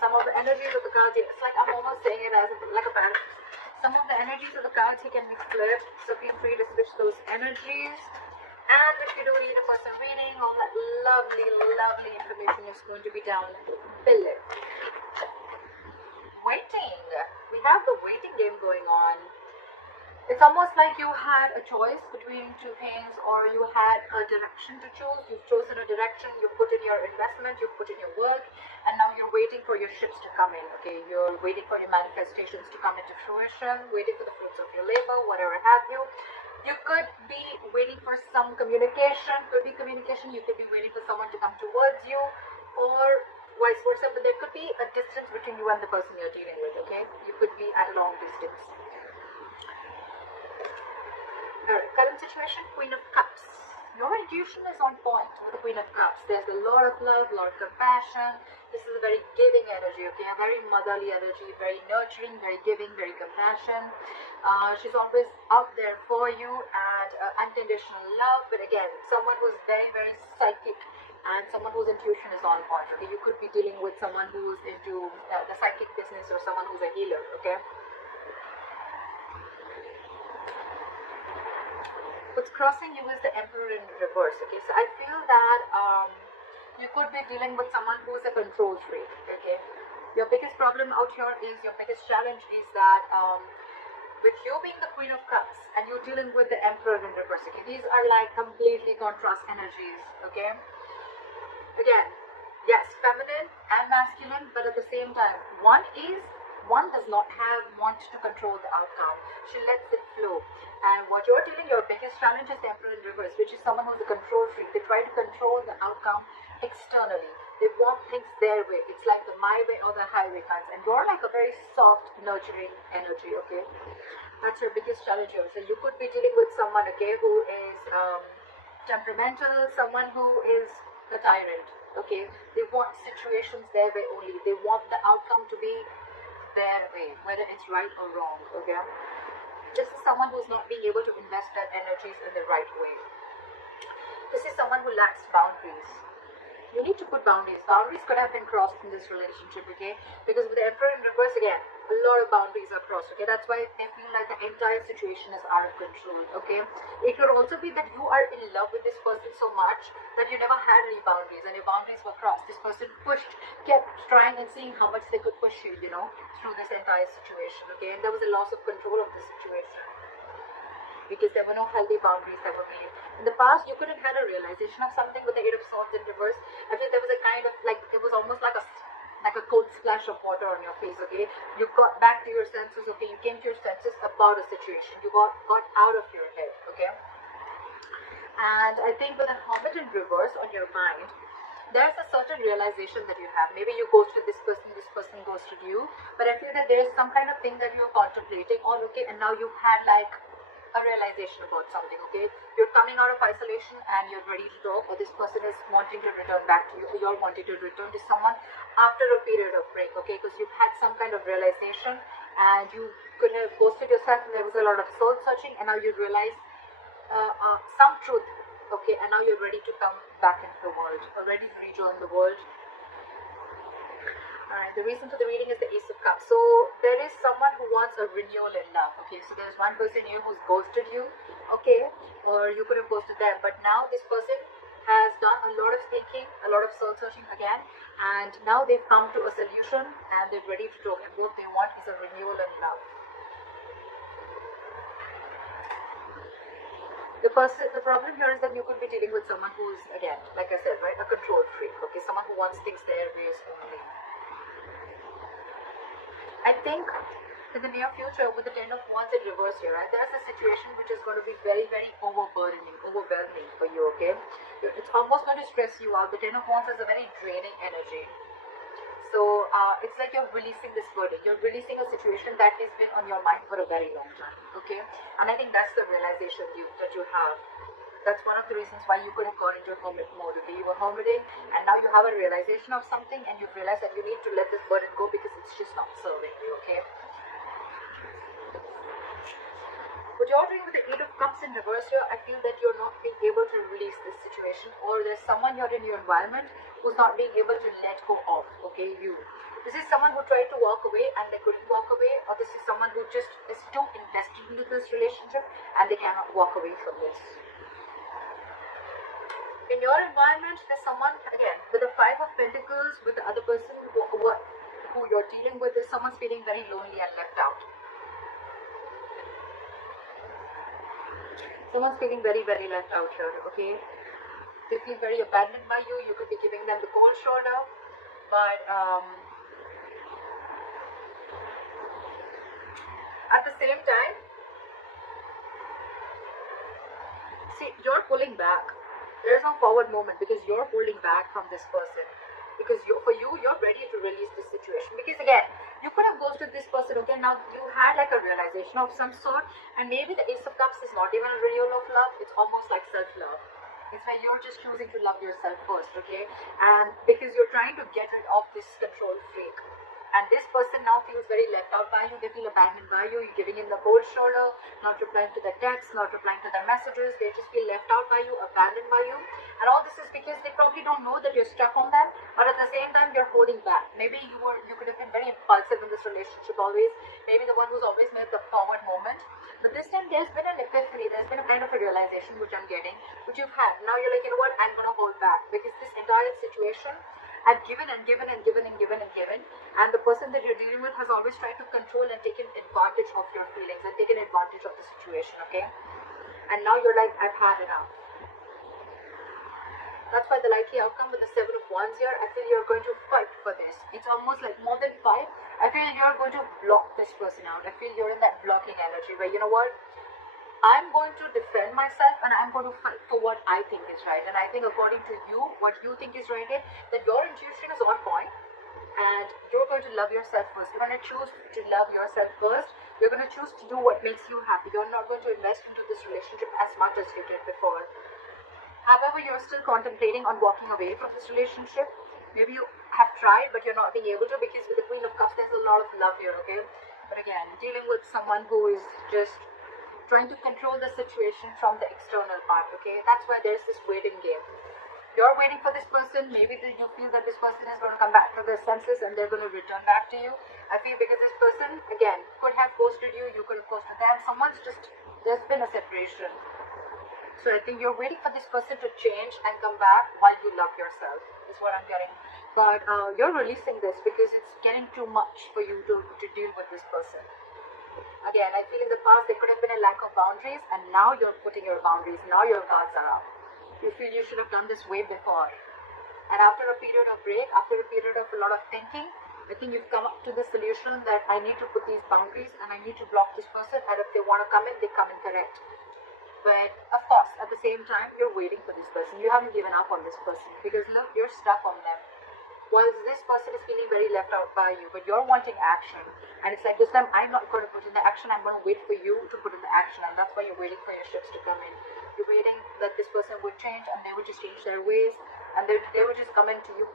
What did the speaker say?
Some of the energies of the cards, it's like I'm almost saying it as like a paradox. Some of the energies of the cards here can be flipped, so feel free to switch those energies. And if you do need a person reading, all that lovely, lovely information is going to be down below. Waiting. We have the waiting game going on. It's almost like you had a choice between two things, or you had a direction to choose. You've chosen a direction, you've put in your investment, you've put in your work, and now you're waiting for your ships to come in, okay? You're waiting for your manifestations to come into fruition, waiting for the fruits of your labor, whatever have you. You could be waiting for some communication, could be communication, you could be waiting for someone to come towards you, or vice versa, but there could be a distance between you and the person you're dealing with, okay? You could be at a long distance. Alright, current situation, Queen of Cups. Your intuition is on point with the Queen of Cups. There's a lot of love, a lot of compassion. This is a very giving energy, okay? A very motherly energy, very nurturing, very giving, very compassion. She's always out there for you, and unconditional love. But again, someone who's very, very psychic, and someone whose intuition is on point, okay? You could be dealing with someone who's into the psychic business, or someone who's a healer, okay? What's crossing you is the Emperor in reverse, okay? So I feel that you could be dealing with someone who's a control freak, okay? Your biggest problem out here is, your biggest challenge is that with you being the Queen of Cups and you're dealing with the Emperor in reverse, okay? These are like completely contrast energies, okay? Again, yes, feminine and masculine, but at the same time, one does not want to control the outcome. She lets it flow. And what you're dealing, your biggest challenge is the Emperor in reverse, which is someone who's a control freak. They try to control the outcome externally. They want things their way. It's like the my way or the highway kinds. And you're like a very soft, nurturing energy, okay? That's your biggest challenge here. So you could be dealing with someone, okay, who is temperamental, someone who is a tyrant, okay? They want situations their way only. They want the outcome to be their way, whether it's right or wrong, okay? This is someone who's not being able to invest their energies in the right way. This is someone who lacks boundaries. You need to put boundaries. Boundaries could have been crossed in this relationship, okay? Because with the Emperor in reverse, again, a lot of boundaries are crossed, okay? That's why they feel like the entire situation is out of control, okay? It could also be that you are in love with this person so much that you never had any boundaries, and your boundaries were crossed. This person kept trying and seeing how much they could push you, you know, through this entire situation, okay? And there was a loss of control of the situation, because there were no healthy boundaries that were made. In the past, you could have had a realization of something with the Eight of Swords in reverse. I feel there was a kind of, like, it was almost like a cold splash of water on your face, okay? You got back to your senses, okay? You came to your senses about a situation. You got out of your head, okay? And I think with the Hermit in reverse on your mind, there's a certain realization that you have. Maybe you ghosted this person ghosted you, but I feel that there is some kind of thing that you're contemplating on, okay? And now you've had like a realization about something, okay? You're coming out of isolation and you're ready to talk, or this person is wanting to return back to you, or you're wanting to return to someone after a period of break, okay? Because you've had some kind of realization, and you could have ghosted yourself, and there was a lot of soul searching, and now you realize some truth, okay? And now you're ready to come back into the world, or ready to rejoin the world. Alright, the reason for the reading is the Ace of Cups. So there is someone who wants a renewal in love, okay? So there's one person here who's ghosted you, okay? Or you could have ghosted them, but now this person has done a lot of thinking, a lot of soul searching again, and now they've come to a solution and they're ready to talk, and what they want is a renewal in love. The problem here is that you could be dealing with someone who's, again, like I said, right, a control freak, okay? Someone who wants things their ways only. I think in the near future, with the Ten of Wands in reverse here, right, there's a situation which is going to be very, very overwhelming for you, okay? It's almost going to stress you out. The Ten of Wands is a very draining energy. So it's like you're releasing this burden. You're releasing a situation that has been on your mind for a very long time, okay? And I think that's the realization that you have. That's one of the reasons why you could have gone into hermit mode, okay? You were hermiting, and now you have a realization of something, and you've realized that you need to let this burden go because it's just not serving you, okay? What you're doing with the Eight of Cups in reverse here, I feel that you're not being able to release this situation, or there's someone here in your environment who's not being able to let go of, okay, you. This is someone who tried to walk away and they couldn't walk away, or this is someone who just is too invested into this relationship and they cannot walk away from this. In your environment, there's someone, again, with the Five of Pentacles, with the other person who you're dealing with, is someone's feeling very lonely and left out. Someone's feeling very, very left out here, okay? They feel very abandoned by you. You could be giving them the cold shoulder, but at the same time, see, you're pulling back. There's no forward movement because you're holding back from this person. Because for you, you're ready to release this situation. Because again, you could have ghosted this person, okay? Now you had like a realization of some sort, and maybe the Ace of Cups is not even a renewal of love. It's almost like self-love. It's where you're just choosing to love yourself first, okay? And because you're trying to get rid of this control freak. And this person now feels very left out by you. They feel abandoned by you. You're giving in the cold shoulder, not replying to their texts, not replying to their messages. They just feel left out by you, abandoned by you. And all this is because they probably don't know that you're stuck on them, but at the same time you're holding back. Maybe you could have been very impulsive in this relationship always. Maybe the one who's always made the forward moment. But this time there's been an epiphany. There's been a kind of a realization which I'm getting, which you've had. Now you're like, you know what? I'm gonna hold back because this entire situation, I've given and given and given and given and given, and the person that you're dealing with has always tried to control and taken advantage of your feelings and taken advantage of the situation, okay? And now you're like, I've had enough. That's why the likely outcome with the Seven of Wands here, I feel you're going to fight for this. It's almost like more than fight. I feel you're going to block this person out. I feel you're in that blocking energy where, you know what? I'm going to defend myself and I'm going to fight for what I think is right. And I think according to you, what you think is right is that your intuition is on point and you're going to love yourself first. You're going to choose to love yourself first. You're going to choose to do what makes you happy. You're not going to invest into this relationship as much as you did before. However, you're still contemplating on walking away from this relationship. Maybe you have tried, but you're not being able to because with the Queen of Cups, there's a lot of love here, okay? But again, dealing with someone who is just trying to control the situation from the external part, okay? That's why there's this waiting game. You're waiting for this person. Maybe you feel that this person is going to come back to their senses and they're going to return back to you. I feel because this person, again, could have ghosted you. You could have ghosted them. There's been a separation. So I think you're waiting for this person to change and come back while you love yourself, is what I'm getting. But you're releasing this because it's getting too much for you to deal with this person. Again, I feel in the past there could have been a lack of boundaries, and now you're putting your boundaries. Now your guards are up. You feel you should have done this way before. And after a period of break, after a period of a lot of thinking, I think you've come up to the solution that I need to put these boundaries and I need to block this person, and if they want to come in, they come in correct. But of course, at the same time, you're waiting for this person. You haven't given up on this person because look, you're stuck on them. Whilst this person is feeling very left out by you, but you're wanting action. And it's like, this time I'm not going to put in the action, I'm going to wait for you to put in the action. And that's why you're waiting for your ships to come in. You're waiting that this person would change and they would just change their ways. And they would just come into you